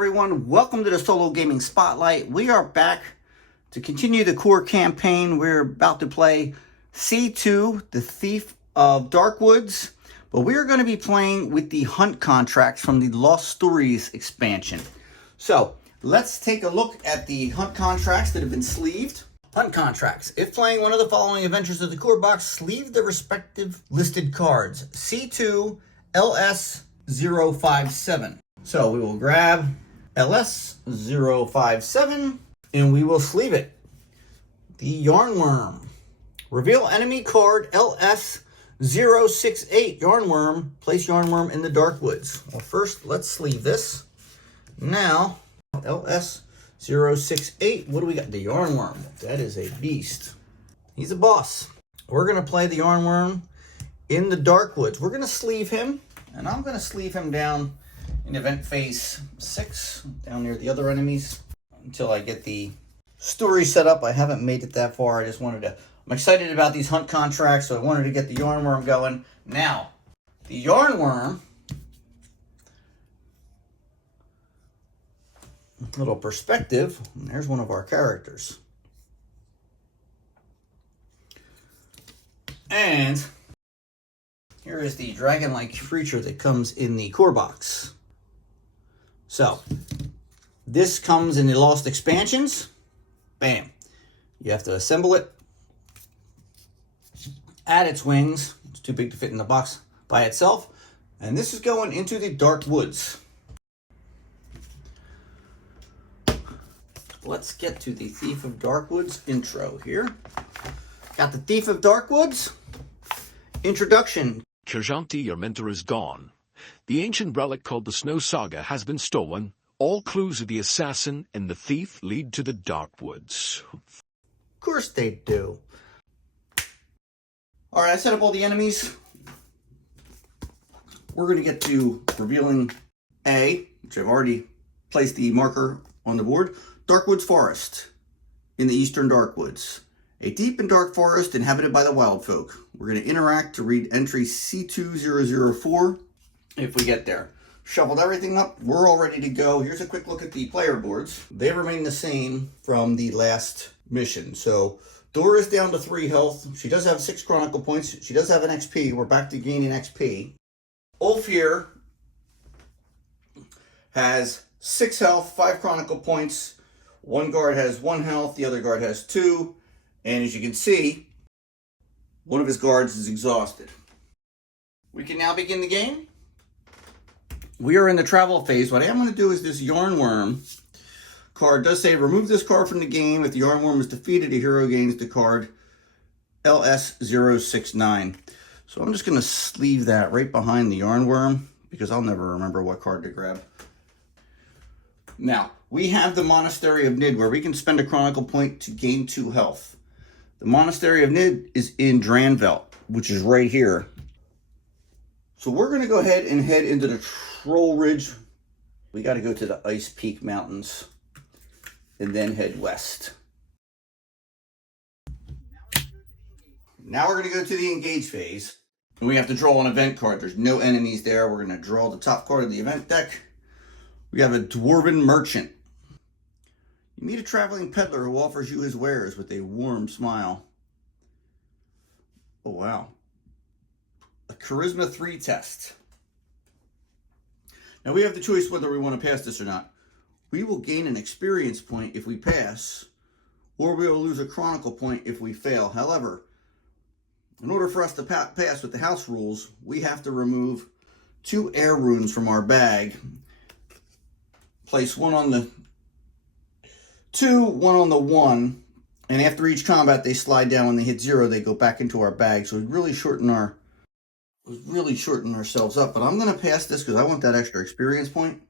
everyone, welcome to the Solo Gaming Spotlight. We are back to continue the core campaign. We're about to play C2, the Thief of Darkwoods, but we are going to be playing with the hunt contracts from the Lost Stories expansion. So let's take a look at the hunt contracts that have been sleeved. Hunt contracts. If playing one of the following adventures of the core box, sleeve the respective listed cards. C2 LS057. So we will grab LS057 and we will sleeve it. The Yarnworm. Reveal enemy card LS068 Yarnworm. Place Yarnworm in the Darkwoods. Well, first let's sleeve this. Now, LS068. What do we got? The Yarnworm. That is a beast. He's a boss. We're going to play the Yarnworm in the Darkwoods. We're going to sleeve him, and I'm going to sleeve him down in event phase 6, down near the other enemies, until I get the story set up. I haven't made it that far. I just wanted to, I'm excited about these hunt contracts, so I wanted to get the Yarnworm going. Now, the Yarnworm, little perspective, and there's one of our characters. And here is the dragon-like creature that comes in the core box. So, this comes in the Lost expansions. Bam. You have to assemble it. Add its wings. It's too big to fit in the box by itself. And this is going into the Darkwoods. Let's get to the Thief of Darkwoods intro here. Got the Thief of Darkwoods. Introduction. Kirjanti, your mentor, is gone. The ancient relic called the Snow Saga has been stolen. All clues of the assassin and the thief lead to the Darkwoods. Of course they do. Alright, I set up all the enemies. We're going to get to revealing A, which I've already placed the marker on the board. Darkwoods Forest in the Eastern Darkwoods. A deep and dark forest inhabited by the wild folk. We're going to interact to read entry C2004 if we get there. Shuffled everything up. We're all ready to go. Here's a quick look at the player boards. They remain the same from the last mission. So Dora's down to 3 health. She does have 6 Chronicle points. She does have an XP. We're back to gaining XP. Ulf here has 6 health, 5 Chronicle points. One guard has 1 health. The other guard has 2. And as you can see, one of his guards is exhausted. We can now begin the game. We are in the travel phase. What I am going to do is this Yarnworm card does say remove this card from the game. If the Yarnworm is defeated, the hero gains the card LS069. So I'm just going to sleeve that right behind the Yarnworm because I'll never remember what card to grab. Now, we have the Monastery of Nid where we can spend a Chronicle point to gain 2 health. The Monastery of Nid is in Dranvelt, which is right here. So we're going to go ahead and head into the Troll Ridge. We got to go to the Ice Peak Mountains and then head west. Now we're going to go to the engage phase. And we have to draw an event card. There's no enemies there. We're going to draw the top card of the event deck. We have a Dwarven Merchant. You meet a traveling peddler who offers you his wares with a warm smile. Oh, wow. A Charisma 3 test. Now we have the choice whether we want to pass this or not. We will gain an experience point if we pass, or we will lose a Chronicle point if we fail. However, in order for us to pass with the house rules, we have to remove 2 air runes from our bag. Place 1 on the 2, 1 on the 1, and after each combat they slide down. When they hit 0, they go back into our bag. So we really shorten ourselves up. But I'm going to pass this because I want that extra experience point.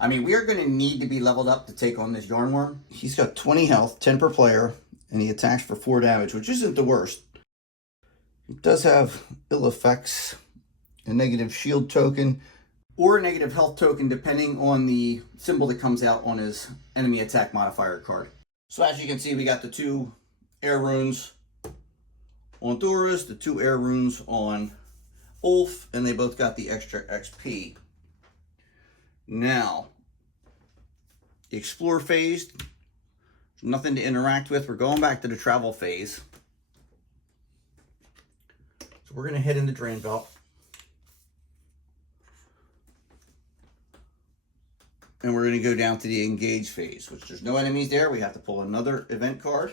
I mean, we are going to need to be leveled up to take on this Yarnworm. He's got 20 health, 10 per player, and he attacks for 4 damage, which isn't the worst. He does have ill effects, a negative shield token, or a negative health token depending on the symbol that comes out on his enemy attack modifier card. So as you can see, we got the 2 air runes on Doris, the 2 air runes on Ulf, and they both got the extra XP. Now, the explore phase, nothing to interact with. We're going back to the travel phase. So we're going to head into Drain Belt. And we're going to go down to the engage phase, which there's no enemies there. We have to pull another event card.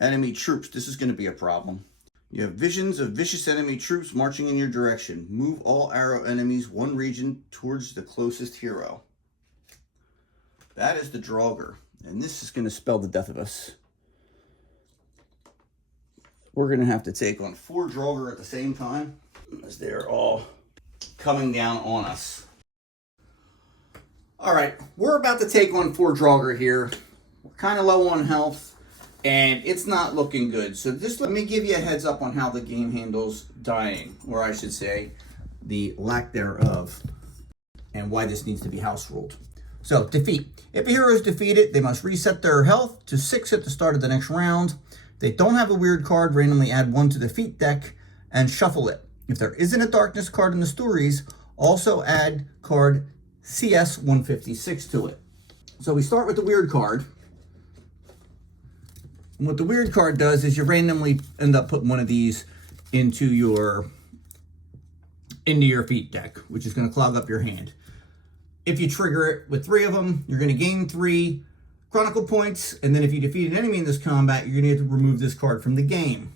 Enemy troops. This is going to be a problem. You have visions of vicious enemy troops marching in your direction. Move all arrow enemies one region towards the closest hero. That is the Draugr. And this is going to spell the death of us. We're going to have to take on 4 Draugr at the same time, as they're all coming down on us. All right, we're about to take on 4 Draugr here. We're kind of low on health, and it's not looking good. So just let me give you a heads up on how the game handles dying, or I should say, the lack thereof, and why this needs to be house ruled. So, defeat. If a hero is defeated, they must reset their health to 6 at the start of the next round. If they don't have a weird card, randomly add 1 to the defeat deck and shuffle it. If there isn't a darkness card in the stories, also add card CS 156 to it. So we start with the weird card. And what the weird card does is you randomly end up putting one of these into your feat deck, which is going to clog up your hand. If you trigger it with 3 of them, you're going to gain 3 Chronicle points, and then if you defeat an enemy in this combat, you're going to have to remove this card from the game.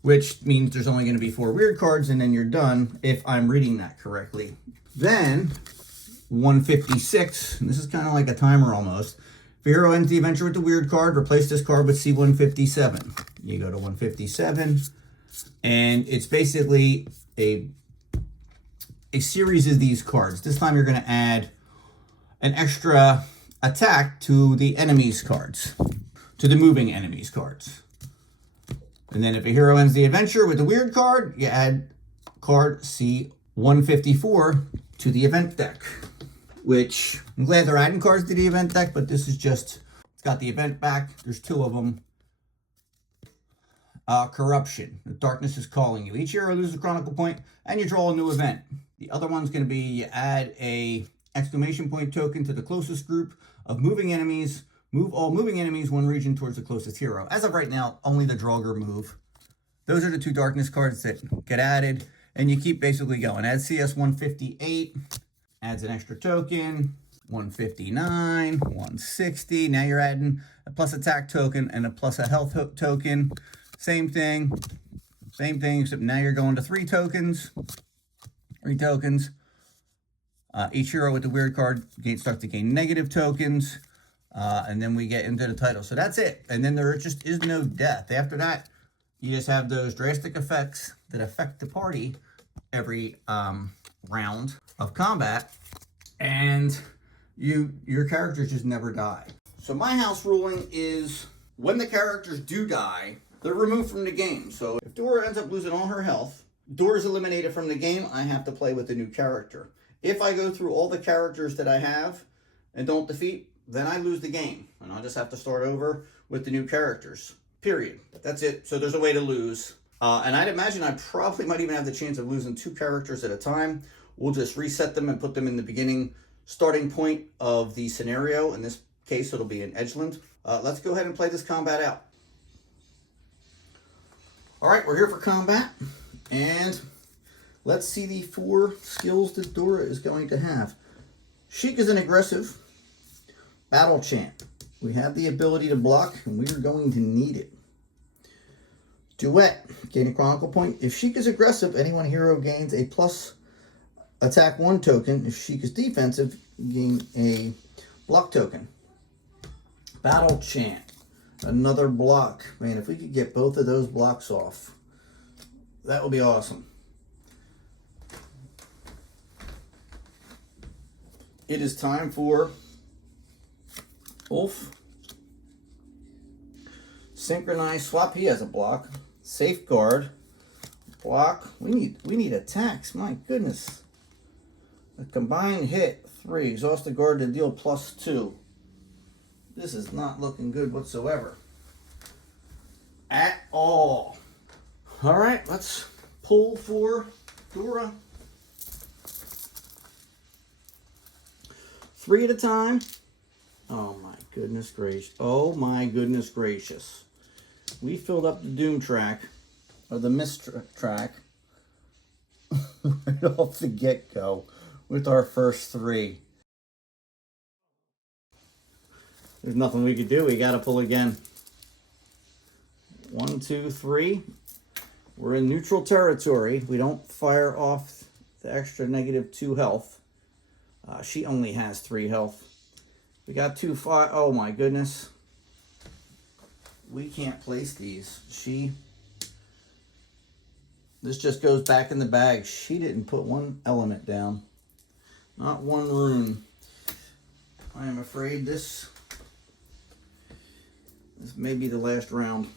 Which means there's only going to be 4 weird cards, and then you're done, if I'm reading that correctly. Then, 156, and this is kind of like a timer almost. If your hero ends the adventure with the weird card, replace this card with C157. You go to 157, and it's basically a series of these cards. This time you're going to add an extra attack to the enemy's cards, to the moving enemy's cards. And then if a hero ends the adventure with a weird card, you add card C154 to the event deck, which I'm glad they're adding cards to the event deck, but this is just, it's got the event back. There's 2 of them. Corruption. The darkness is calling you. Each hero loses a Chronicle point, and you draw a new event. The other one's going to be you add a exclamation point token to the closest group of moving enemies. Move all moving enemies 1 region towards the closest hero. As of right now, only the Draugr move. Those are the 2 darkness cards that get added, and you keep basically going. Add CS 158, adds an extra token, 159, 160. Now you're adding a plus attack token and a plus a health token. Same thing, except now you're going to 3 tokens. 3 tokens. Each hero with the weird card starts to gain negative tokens. And then we get into the title. So that's it. And then there just is no death. After that, you just have those drastic effects that affect the party every round of combat. And your characters just never die. So my house ruling is when the characters do die, they're removed from the game. So if Dora ends up losing all her health, Dora's eliminated from the game, I have to play with a new character. If I go through all the characters that I have and don't defeat, then I lose the game. And I'll just have to start over with the new characters. Period. That's it. So there's a way to lose. And I'd imagine I probably might even have the chance of losing 2 characters at a time. We'll just reset them and put them in the beginning starting point of the scenario. In this case, it'll be in Edgeland. Let's go ahead and play this combat out. All right, we're here for combat. And let's see the 4 skills that Dora is going to have. Sheik is an aggressive battle chant. We have the ability to block, and we are going to need it. Duet, gain a Chronicle point. If Sheik is aggressive, any one hero gains a plus attack 1 token. If Sheik is defensive, gain a block token. Battle chant, another block. Man, if we could get both of those blocks off, that would be awesome. It is time for Ulf. Synchronized swap. He has a block. Safeguard. Block. We need attacks. My goodness. A combined hit 3. Exhaust the guard to deal +2. This is not looking good whatsoever. At all. All right, let's pull for Dora. 3 at a time. Oh my goodness gracious. Oh my goodness gracious. We filled up the doom track, or the mist track, right off the get-go with our first 3. There's nothing we could do. We got to pull again. 1, 2, 3. We're in neutral territory. We don't fire off the extra -2 health. She only has 3 health. We got 2 fire. Oh my goodness. We can't place these. This just goes back in the bag. She didn't put one element down. Not one rune. I am afraid this may be the last round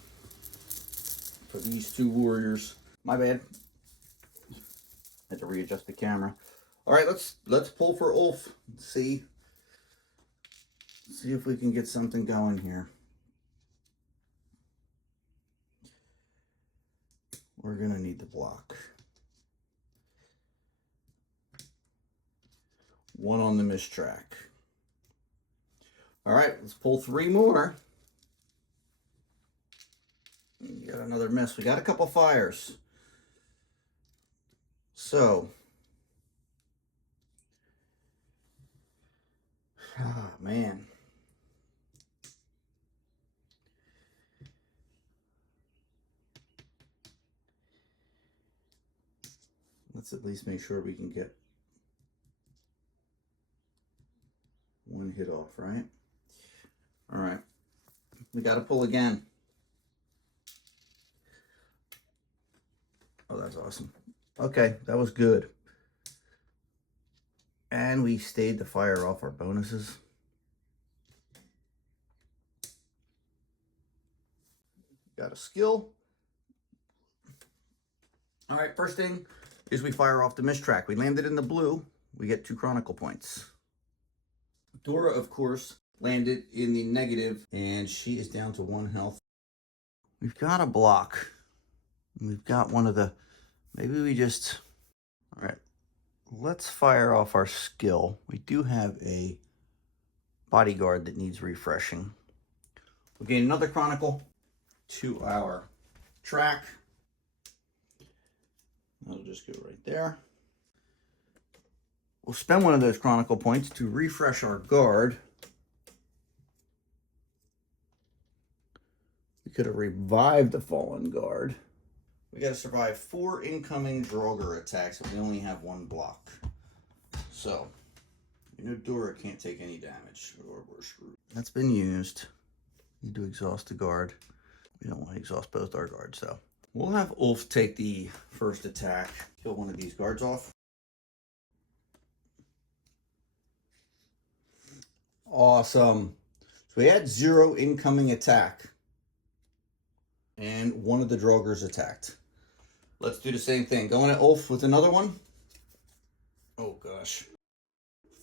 for these 2 warriors. My bad. Had to readjust the camera. All right, let's pull for Ulf. See if we can get something going here. We're gonna need the block. 1 on the mist track. All right, let's pull 3 more. We got another miss. We got a couple fires. So, man. Let's at least make sure we can get 1 hit off, right? All right. We got to pull again. Oh, that's awesome. Okay, that was good. And we stayed to fire off our bonuses. Got a skill. All right, first thing is we fire off the mist track. We landed in the blue. We get 2 chronicle points. Dora, of course, landed in the negative, and she is down to 1 health. We've got a block. We've got one of the, maybe we just, all right, let's fire off our skill. We do have a bodyguard that needs refreshing. We'll gain another chronicle to our track. That'll just go right there. We'll spend one of those chronicle points to refresh our guard. We could have revived the fallen guard. We got to survive 4 incoming Draugr attacks, and we only have 1 block. So, you know Dora can't take any damage, or we're screwed. That's been used. Need to exhaust the guard. We don't want to exhaust both our guards, though. We'll have Ulf take the first attack. Kill one of these guards off. Awesome. So we had 0 incoming attack. And one of the Draugrs attacked. Let's do the same thing. Going at Ulf with another one. Oh gosh.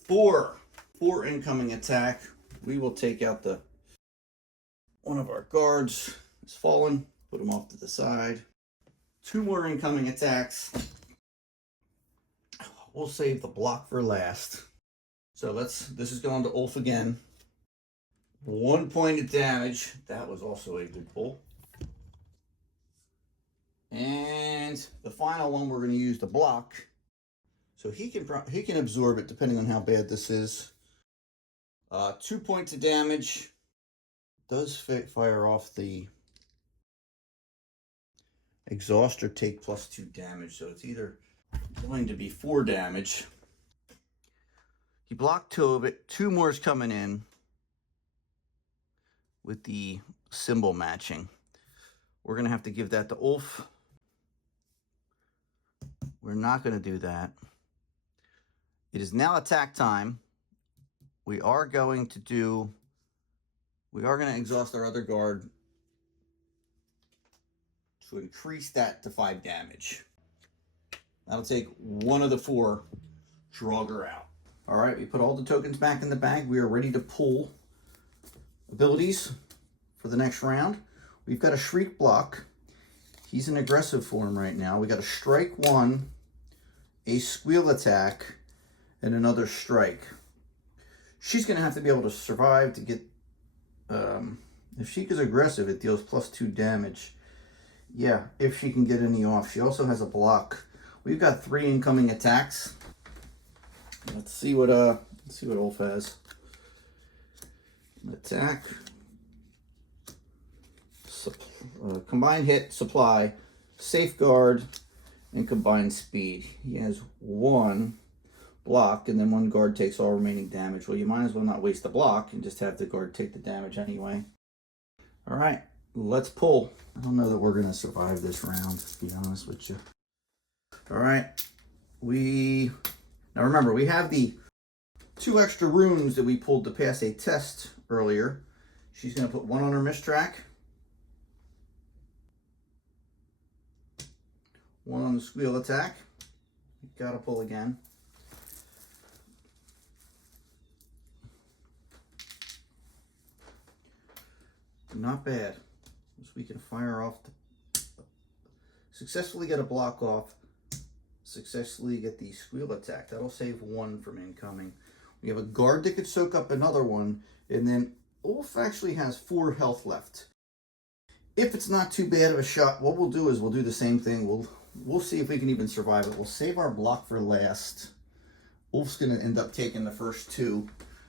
4 incoming attack. We will take out one of our guards. It's fallen. Put him off to the side. 2 more incoming attacks. We'll save the block for last. So this is going to Ulf again. 1 point of damage. That was also a good pull. And the final one, we're going to use the block. So he can absorb it depending on how bad this is. 2 points of damage. Does fire off the exhaust or take +2 damage. So it's either going to be 4 damage. He blocked 2 of it. 2 more is coming in with the symbol matching. We're going to have to give that to Ulf. We're not going to do that. It is now attack time. We are going to exhaust our other guard to increase that to 5 damage. That'll take one of the 4 Draugr out. All right, we put all the tokens back in the bag. We are ready to pull abilities for the next round. We've got a Shriek block. He's in aggressive form right now. We got a Strike 1, a Squeal attack, and another Strike. She's going to have to be able to survive to get... if Sheik is aggressive, it deals +2 damage. Yeah, if she can get any off. She also has a block. We've got 3 incoming attacks. Let's see what Ulf has. Attack. Combined hit, supply, safeguard, and combined speed. He has 1 block, and then 1 guard takes all remaining damage. Well, you might as well not waste the block and just have the guard take the damage anyway. All right, let's pull. I don't know that we're going to survive this round, to be honest with you. All right, now remember, we have the 2 extra runes that we pulled to pass a test earlier. She's going to put 1 on her mistrack, 1 on the squeal attack. Gotta pull again. Not bad. So we can fire off, successfully get a block off, successfully get the squeal attack. That'll save 1 from incoming. We have a guard that could soak up another one, and then Ulf actually has 4 health left. If it's not too bad of a shot, what we'll do is we'll do the same thing. We'll see if we can even survive it. We'll save our block for last. Ulf's going to end up taking the first 2.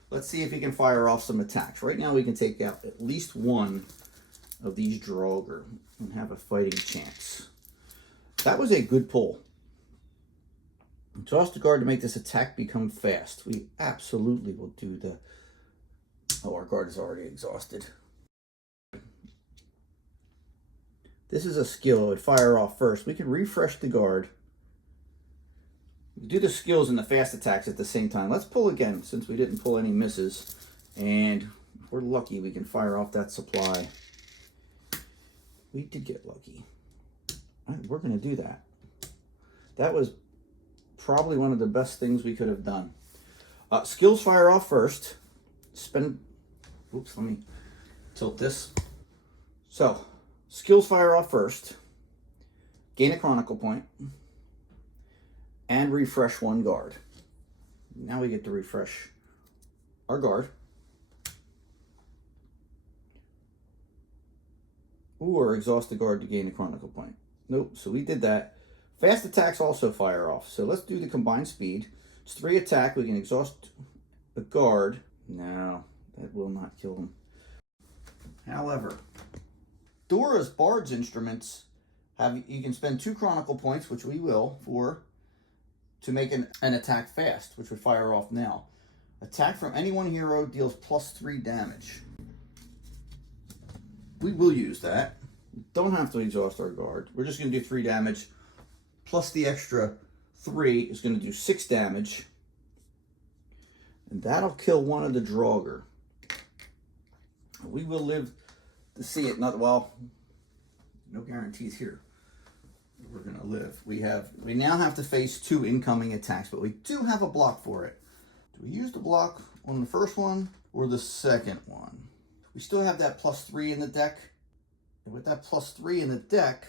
Let's see if he can fire off some attacks. Right now we can take out at least 1 of these Draugr and have a fighting chance. That was a good pull. Toss the guard to make this attack become fast. We absolutely will do the... Oh, our guard is already exhausted. This is a skill. It would fire off first. We can refresh the guard. We do the skills and the fast attacks at the same time. Let's pull again, since we didn't pull any misses. And if we're lucky, we can fire off that supply. We did get lucky. All right, we're going to do that. That was probably one of the best things we could have done. Skills fire off first. Oops, let me tilt this. So, skills fire off first. Gain a Chronicle point. And refresh 1 guard. Now we get to refresh our guard. Or exhaust the guard to gain a Chronicle point. Nope, so we did that. Fast attacks also fire off. So let's do the combined speed. It's 3 attack. We can exhaust the guard. No, that will not kill him. However, Dora's Bard's instruments you can spend 2 Chronicle points, which we will, to make an attack fast, which would fire off now. Attack from any one hero deals +3 damage. We will use that. Don't have to exhaust our guard. We're just going to do 3 damage. Plus the extra 3 is going to do 6 damage. And that'll kill 1 of the Draugr. We will live to see it. No guarantees here. We're going to live. We now have to face 2 incoming attacks, but we do have a block for it. Do we use the block on the first one or the second one? We still have that +3 in the deck. And with that +3 in the deck,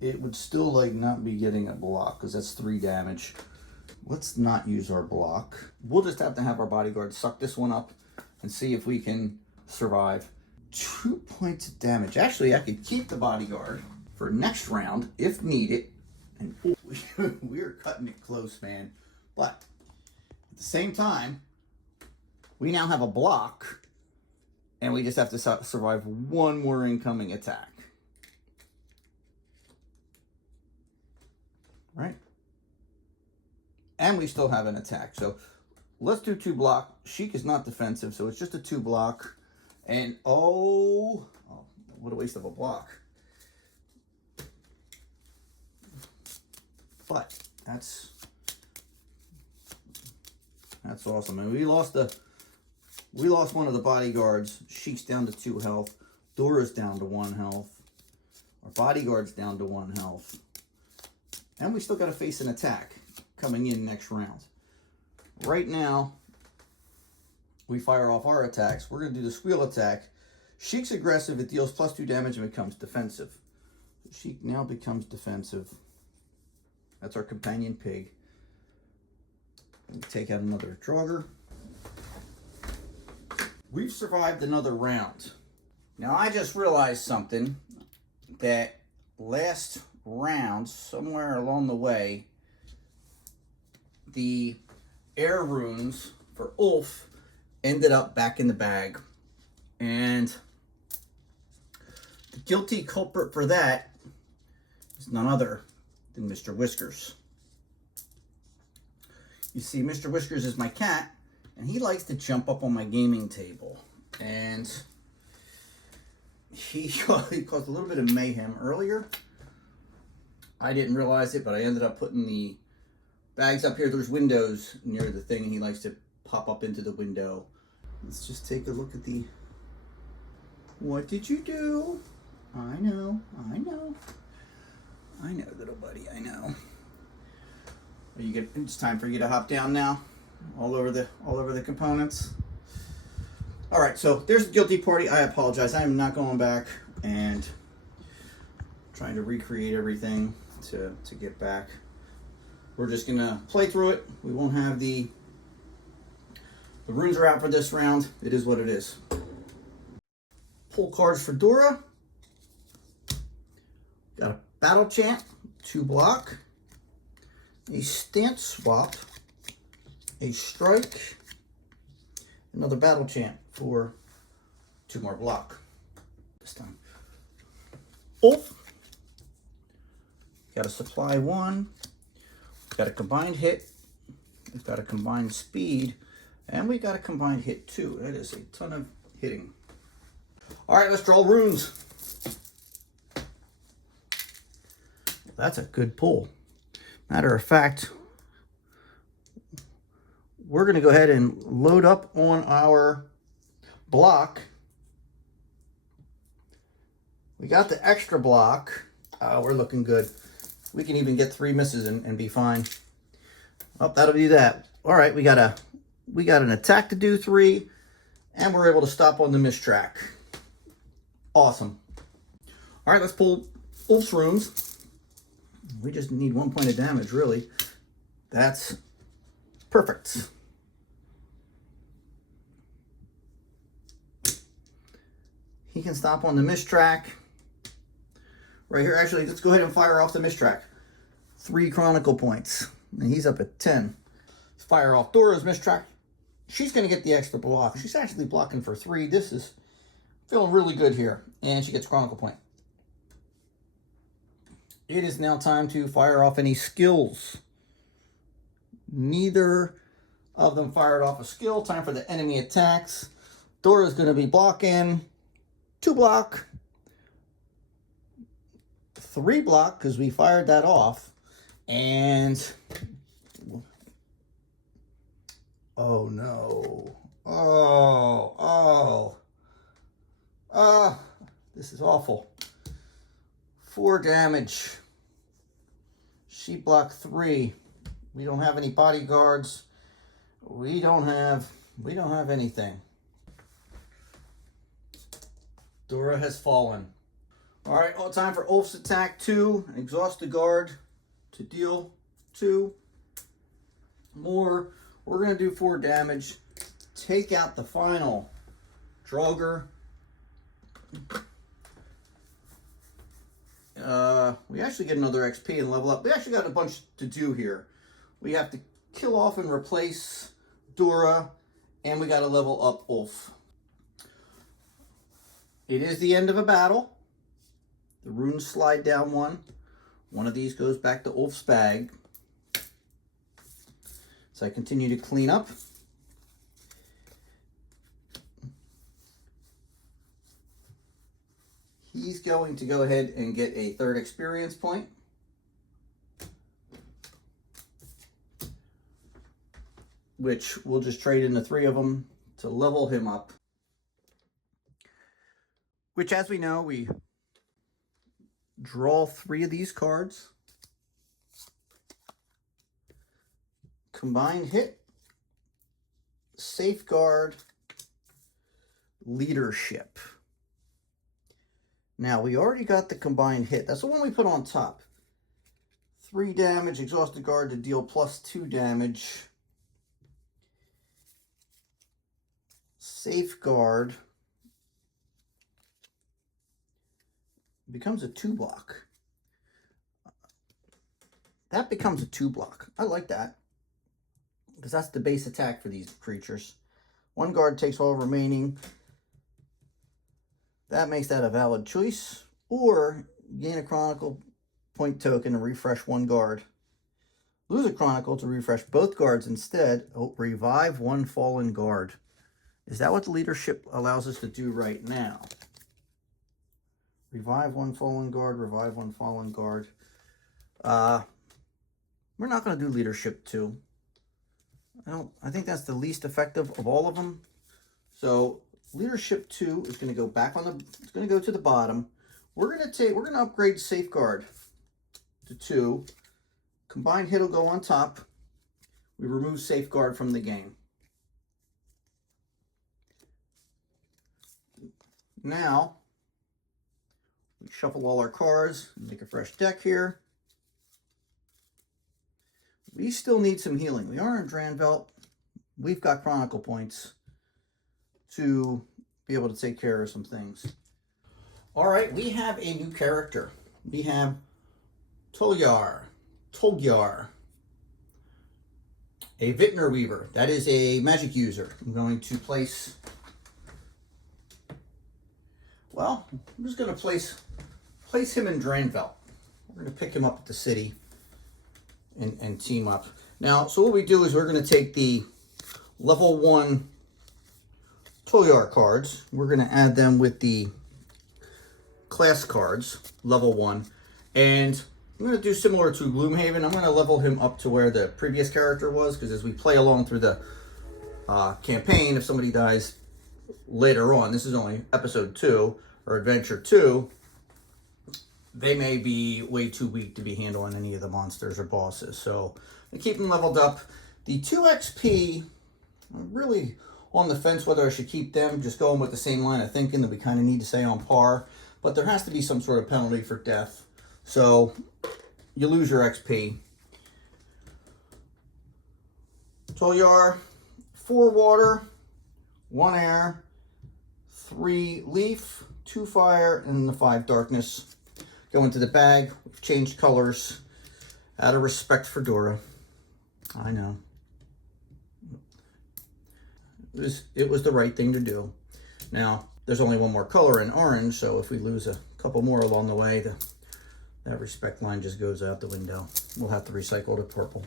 it would still not be getting a block because that's 3 damage. Let's not use our block. We'll just have to have our bodyguard suck this one up and see if we can survive. 2 points of damage. Actually, I could keep the bodyguard for next round if needed. And we're cutting it close, man. But at the same time, we now have a block, and we just have to survive 1 more incoming attack. Right? And we still have an attack. So let's do 2 block. Sheik is not defensive, so it's just a 2 block. And oh, what a waste of a block. But that's awesome. And we lost one of the bodyguards. Sheik's down to 2 health. Dora's down to 1 health. Our bodyguard's down to 1 health. And we still got to face an attack coming in next round. Right now, we fire off our attacks. We're going to do the squeal attack. Sheik's aggressive. It deals +2 damage and becomes defensive. Sheik now becomes defensive. That's our companion pig. We take out another Draugr. We've survived another round. Now I just realized something, that last round, somewhere along the way, the air runes for Ulf ended up back in the bag. And the guilty culprit for that is none other than Mr. Whiskers. You see, Mr. Whiskers is my cat, and he likes to jump up on my gaming table. And he caused a little bit of mayhem earlier. I didn't realize it, but I ended up putting the bags up here. There's windows near the thing, and he likes to pop up into the window. Let's just take a look at the... What did you do? I know, little buddy, I know. It's time for you to hop down now, all over the components. All right, so there's the guilty party. I apologize. I am not going back and trying to recreate everything to get back. We're just gonna play through it. We won't have the runes are out for this round. It is what it is. Pull cards for Dora. Got a Battle Chant, 2 block, a Stance Swap, a Strike, another Battle Chant for 2 more block this time. Ulf. Got a Supply 1, got a Combined Hit, we've got a Combined Speed, and we got a Combined Hit too. That is a ton of hitting. All right, let's draw runes. That's a good pull. Matter of fact, we're going to go ahead and load up on our block. We got the extra block. We're looking good. We can even get 3 misses and be fine. Oh, that'll do that. All right, we got an attack to do 3, and we're able to stop on the miss track. Awesome. All right, let's pull Ulf's runes. We just need 1 point of damage, really. That's perfect. He can stop on the miss track. Right here, actually, let's go ahead and fire off the miss track. 3 chronicle points, and he's up at 10. Let's fire off Dora's miss track. She's going to get the extra block. She's actually blocking for 3. This is feeling really good here, and she gets chronicle point. It is now time to fire off any skills. Neither of them fired off a skill. Time for the enemy attacks. Dora's going to be blocking 2 block, 3 block, because we fired that off. And oh no. This is awful. 4 damage. She blocked 3. We don't have any bodyguards. We don't have anything. Dora has fallen. All right, all time for Ulf's attack 2. Exhaust the guard to deal 2 more. We're gonna do 4 damage. Take out the final Draugr. We actually get another XP and level up. We actually got a bunch to do here. We have to kill off and replace Dora, and we got to level up Ulf. It is the end of a battle. The runes slide down 1. One of these goes back to Ulf's bag. So I continue to clean up. He's going to go ahead and get a 3rd experience point. Which we'll just trade in the 3 of them to level him up. Which, as we know, we draw 3 of these cards. Combined Hit, Safeguard, Leadership. Now, we already got the Combined Hit. That's the one we put on top. 3 damage, exhaust the guard to deal +2 damage. Safeguard becomes a 2-block. That becomes a 2-block. I like that, because that's the base attack for these creatures. 1 guard takes all remaining. That makes that a valid choice. Or gain a Chronicle point token to refresh 1 guard. Lose a Chronicle to refresh both guards instead. Oh, revive 1 fallen guard. Is that what the leadership allows us to do right now? Revive 1 fallen guard, revive 1 fallen guard. We're not going to do leadership 2. I think that's the least effective of all of them. So leadership 2 is going to go back on the, it's going to go to the bottom. We're going to upgrade Safeguard to 2. Combined hit will go on top. We remove Safeguard from the game. Now, we shuffle all our cards, make a fresh deck here. We still need some healing. We are in Dranvelt. We've got Chronicle points to be able to take care of some things. All right, we have a new character. We have Togyar, a Vintner Weaver. That is a magic user. I'm going to place, well, I'm just going to place him in Dranvelt. We're going to pick him up at the city and team up. Now, so what we do is we're going to take the level 1 Togyar cards. We're going to add them with the class cards, level 1. And I'm going to do similar to Gloomhaven. I'm going to level him up to where the previous character was, because as we play along through the campaign, if somebody dies later on, this is only episode 2 or adventure 2, they may be way too weak to be handling any of the monsters or bosses. So I keep them leveled up. The 2 XP, I'm really on the fence whether I should keep them, just going with the same line of thinking that we kind of need to stay on par. But there has to be some sort of penalty for death. So you lose your XP. Togyar, 4 water, 1 air, 3 leaf, 2 fire, and the 5 darkness. Go into the bag. We've changed colors out of respect for Dora. I know. It was the right thing to do. Now, there's only 1 more color in orange, so if we lose a couple more along the way, that respect line just goes out the window. We'll have to recycle to purple.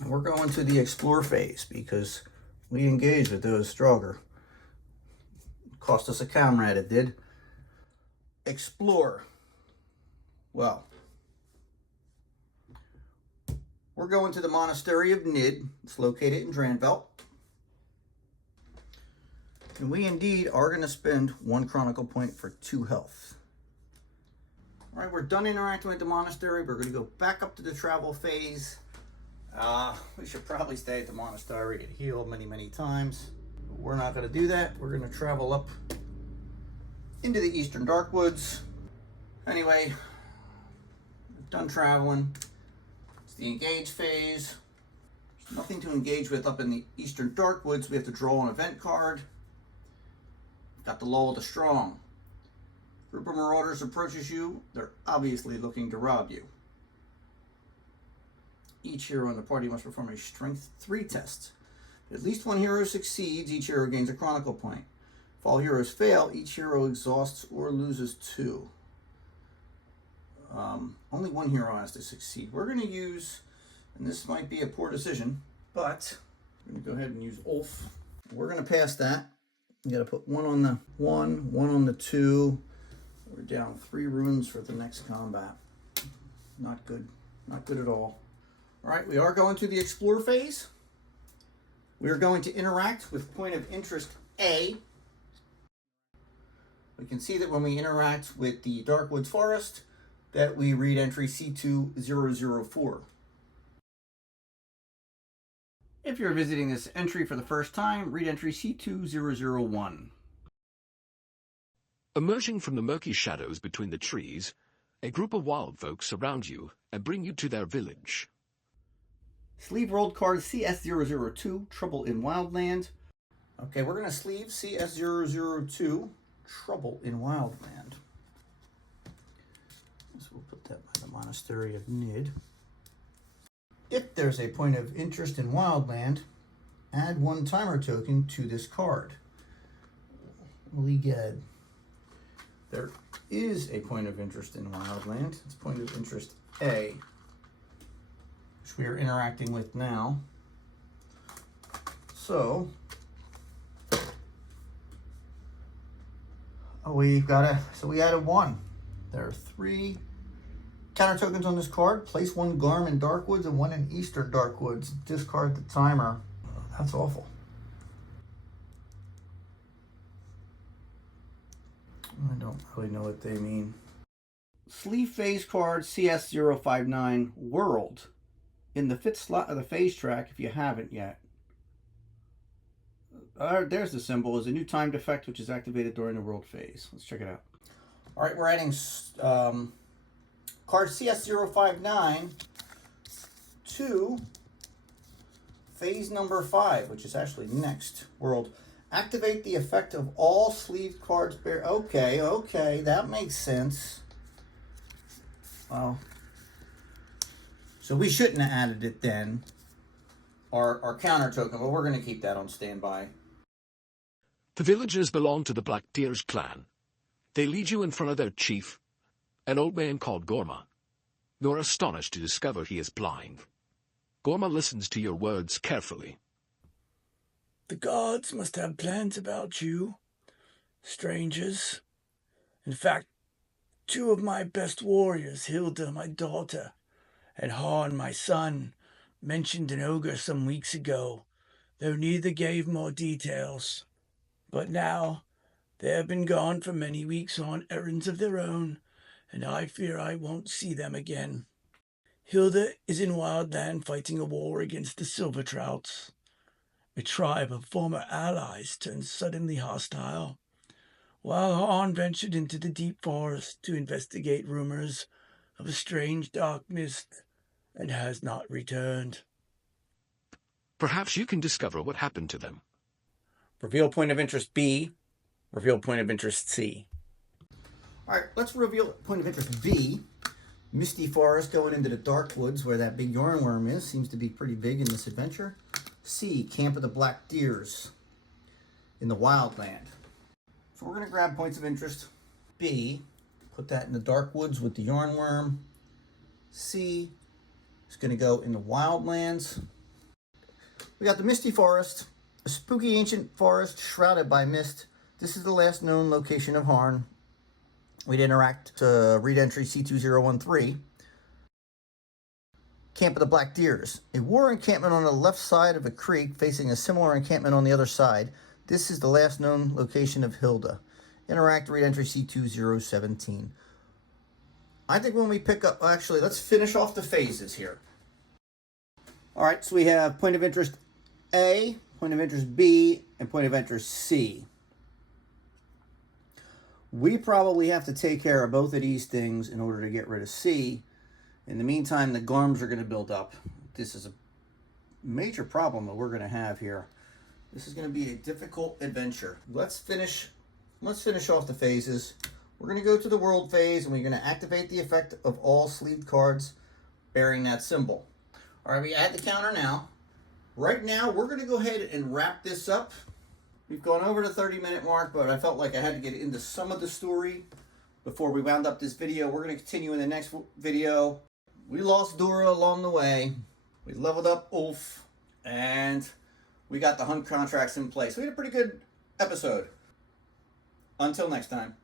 And we're going to the explore phase because we engaged with those stronger. Cost us a comrade, it did. Explore. Well, we're going to the Monastery of Nid. It's located in Dranvelt. And we indeed are going to spend 1 Chronicle point for 2 health. All right, we're done interacting with the monastery. We're going to go back up to the travel phase. We should probably stay at the monastery to heal many, many times. But we're not going to do that. We're going to travel up into the Eastern Darkwoods. Anyway, done traveling. It's the engage phase. There's nothing to engage with up in the Eastern Darkwoods. We have to draw an event card. Got the Lull of the Strong. Group of marauders approaches you. They're obviously looking to rob you. Each hero in the party must perform a Strength 3 test. If at least 1 hero succeeds, each hero gains a Chronicle point. If all heroes fail, each hero exhausts or loses 2. Only 1 hero has to succeed. We're going to use, and this might be a poor decision, but we're going to go ahead and use Ulf. We're going to pass that. You got to put 1 on the 1, 1 on the 2. We're down 3 runes for the next combat. Not good. Not good at all. All right, we are going to the explore phase. We are going to interact with point of interest A. We can see that when we interact with the Darkwoods Forest, that we read entry C2004. If you're visiting this entry for the first time, read entry C2001. Emerging from the murky shadows between the trees, a group of wild folk surround you and bring you to their village. Sleeve rolled card CS002, Trouble in Wildland. Okay, we're going to sleeve CS002, Trouble in Wildland. So we'll put that by the Monastery of Nid. If there's a point of interest in Wildland, add 1 timer token to this card. We get. There is a point of interest in Wildland. It's point of interest A, which we are interacting with now. So, we added 1. There are 3 counter tokens on this card. Place 1 Garm in Darkwoods and 1 in Eastern Darkwoods. Discard the timer. Oh, that's awful. I don't really know what they mean. Sleeve phase card CS059 World in the 5th slot of the phase track if you haven't yet. There's the symbol. Is a new timed effect which is activated during the world phase. Let's check it out. All right, we're adding card CS059 to phase number 5, which is actually next world. Activate the effect of all sleeved cards. Okay, that makes sense. Well, so we shouldn't have added it then. Our counter token, but we're going to keep that on standby. The villagers belong to the Black Deer's clan. They lead you in front of their chief, an old man called Gorma. You're astonished to discover he is blind. Gorma listens to your words carefully. The gods must have plans about you, strangers. In fact, 2 of my best warriors, Hilda, my daughter, and Harn, my son, mentioned an ogre some weeks ago, though neither gave more details. But now they have been gone for many weeks on errands of their own, and I fear I won't see them again. Hilda is in Wildland fighting a war against the Silvertrouts. A tribe of former allies turned suddenly hostile, while Harn ventured into the deep forest to investigate rumors of a strange dark mist and has not returned. Perhaps you can discover what happened to them. Reveal point of interest B. Reveal point of interest C. All right, let's reveal point of interest B. Misty Forest going into the Darkwoods where that big yarnworm is. Seems to be pretty big in this adventure. C, Camp of the Black Deers in the Wildland. So we're going to grab points of interest. B, put that in the Darkwoods with the yarnworm. C is going to go in the Wildlands. We got the Misty Forest, a spooky ancient forest shrouded by mist. This is the last known location of Harn. We'd interact to read entry C2013. Camp of the Black Deers, a war encampment on the left side of a creek facing a similar encampment on the other side. This is the last known location of Hilda. Interact, read entry C2017. I think when we pick up, actually, let's finish off the phases here. All right, so we have point of interest A, point of interest B, and point of interest C. We probably have to take care of both of these things in order to get rid of C. In the meantime, the Garms are going to build up. This is a major problem that we're going to have here. This is going to be a difficult adventure. Let's finish off the phases. We're going to go to the world phase, and we're going to activate the effect of all sleeved cards bearing that symbol. All right, we add the counter now. Right now, we're going to go ahead and wrap this up. We've gone over the 30-minute mark, but I felt like I had to get into some of the story before we wound up this video. We're going to continue in the next video. We lost Dora along the way. We leveled up Ulf, and we got the hunt contracts in place. We had a pretty good episode. Until next time.